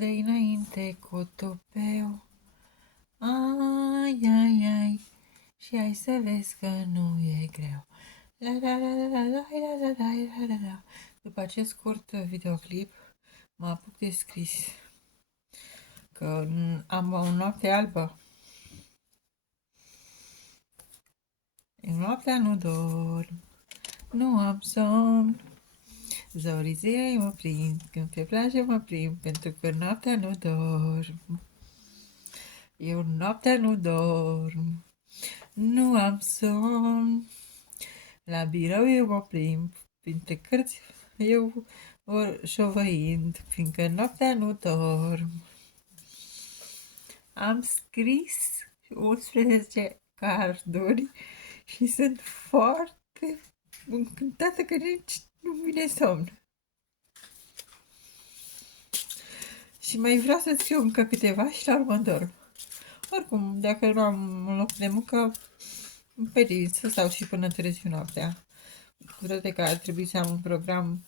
de înainte cotopeu. Ai, ai, ai, și hai să vezi că nu e greu. La la la la la la la la la la la la. După acest scurt videoclip mă apuc de scris că am o noapte albă. În noaptea nu dorm, nu am somn. Zorii zilei mă prind, când pe plajă mă plimb, pentru că noaptea nu dorm. Eu noaptea nu dorm, nu am somn. La birou eu mă plimb, printre cărți eu șovăind, fiindcă noaptea nu dorm. Am scris 11 carduri și sunt foarte încântată că nici nu vine somn. Și mai vreau să scriu încă câteva și la urmă dorm. Oricum, dacă nu am un loc de muncă, pe să stau și până târziu noaptea. Cu toate că ar trebui să am un program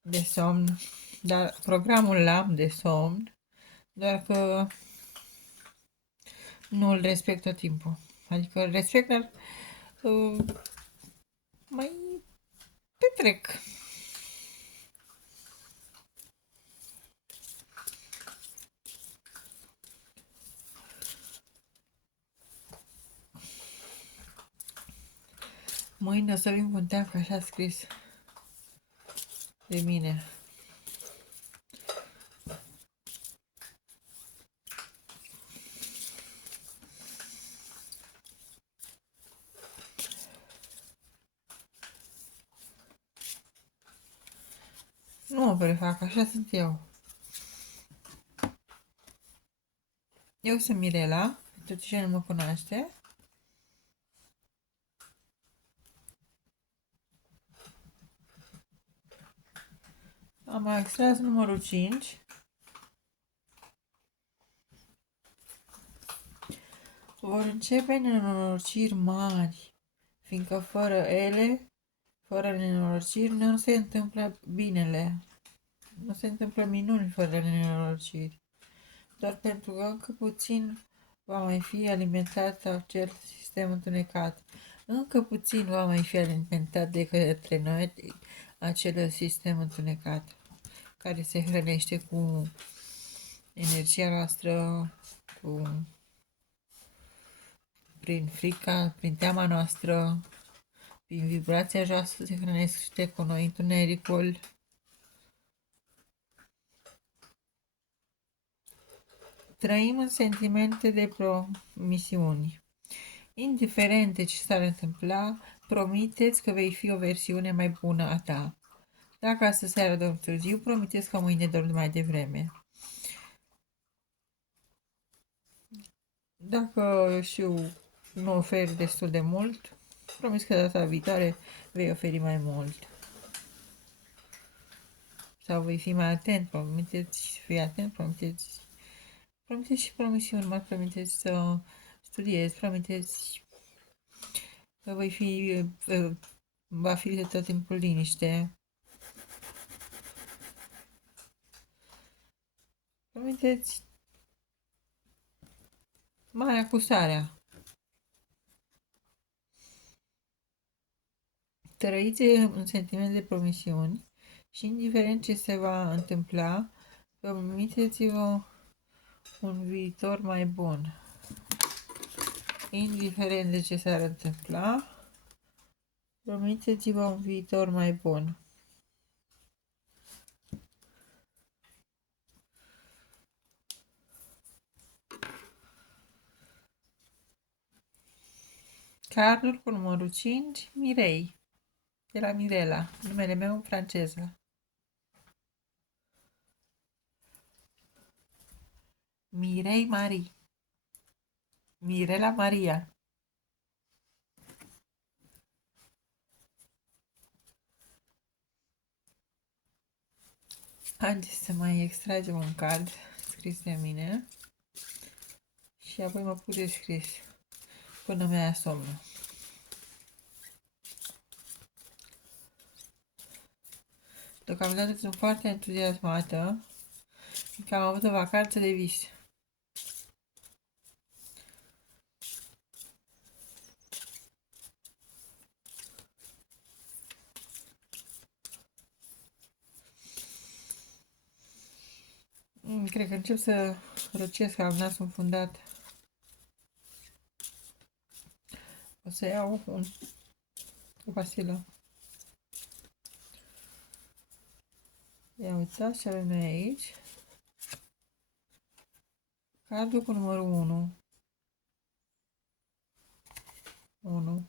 de somn, dar programul l-am de somn, doar că nu îl respect tot timpul. Adică îl respect, dar mai petrec. Mâine o să vin cu un teanc așa scris de mine. Nu mă prefac, așa sunt eu. Eu sunt Mirela, pentru cine nu mă cunoaște. Am extras numărul 5. Vor începe nenorociri mari, fiindcă fără ele, fără nenorociri, nu se întâmplă binele. Nu se întâmplă minuni fără nenorociri. Doar pentru că încă puțin va mai fi alimentat acel sistem întunecat. Încă puțin va mai fi alimentat de către noi acel sistem întunecat, care se hrănește cu energia noastră, prin frica, prin teama noastră, prin vibrația noastră se hrănește cu noi întunericul. Trăim în sentimente de promisiuni. Indiferent de ce s-ar întâmpla, promiteți că vei fi o versiune mai bună a ta. Dacă astăzi seara dormi târziu, promiteți că mâine dormi mai devreme. Dacă nu oferi destul de mult, promiți că data viitoare vei oferi mai mult. Sau vei fi mai atent, promiteți, fii atent, promiteți și promisiuni mari, promiteți să studiezi, promiteți că va fi de tot timpul liniște. Promiteți marea cu sarea. Trăiți un sentiment de promisiuni și indiferent ce se va întâmpla, promiteți-vă un viitor mai bun. Indiferent de ce s-ar întâmpla, promiteți-vă un viitor mai bun. Cardul cu numărul 5, Mirei, de la Mirela, numele meu în franceză. Mirei Marie. Mirela Maria. Haideți să mai extragem un card scris de mine și apoi mă pun de scris până mi-a somnul. Deocamdată sunt foarte entuziasmată Că am avut o vacanță de vis. Cred că încep să răcesc, am nasul înfundat. O să iau o pastilă. Ia uitați ce avem noi aici. Cardul cu numărul 1. 1.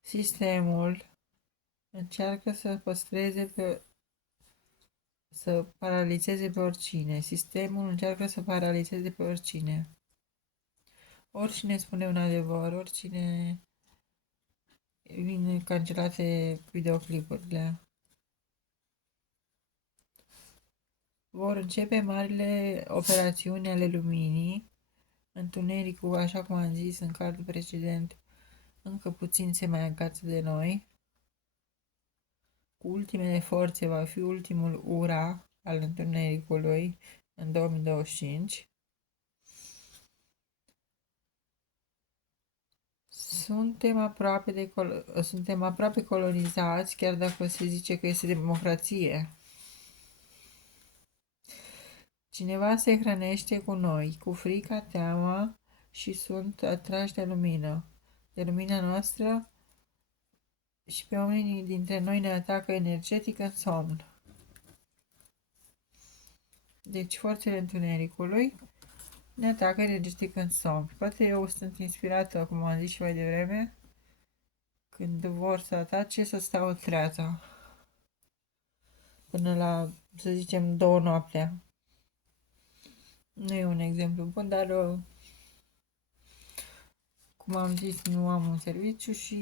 Sistemul încearcă să paralizeze pe oricine. Sistemul încearcă să paralizeze pe oricine. Oricine spune un adevăr, oricine vin cancelate videoclipurile. Vor începe marile operațiuni ale luminii. Întunericul, așa cum am zis în cardul precedent, încă puțin se mai agață de noi. Cu ultimele forțe va fi ultimul ura al întunericului în 2025. Suntem aproape colonizați, chiar dacă se zice că este democrație. Cineva se hrănește cu noi, cu frica, teama și sunt atrași de lumină, de lumina noastră, și pe unii dintre noi ne atacă energetic în somn. Deci forțele întunericului ne atacă energetic în somn. Poate eu sunt inspirată, cum am zis și mai devreme, când vor să atace, să stau trează până la, să zicem, 2 noaptea. Nu e un exemplu bun, dar cum am zis, nu am un serviciu și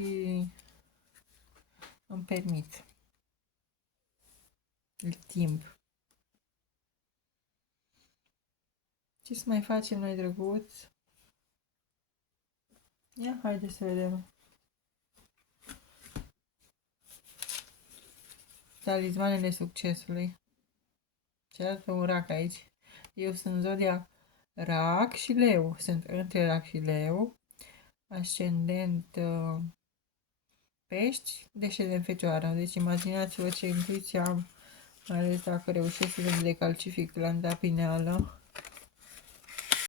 îmi permit timp. Ce să mai facem noi, drăguț? Ia, haide să vedem. Talismanele succesului. Ce arată un rac aici. Eu sunt zodia rac și leu. Sunt între rac și leu. Ascendent pești, descendent fecioară. Deci imaginați-vă ce intuiție am, mai ales dacă reușesc să le decalcific glanda pineală.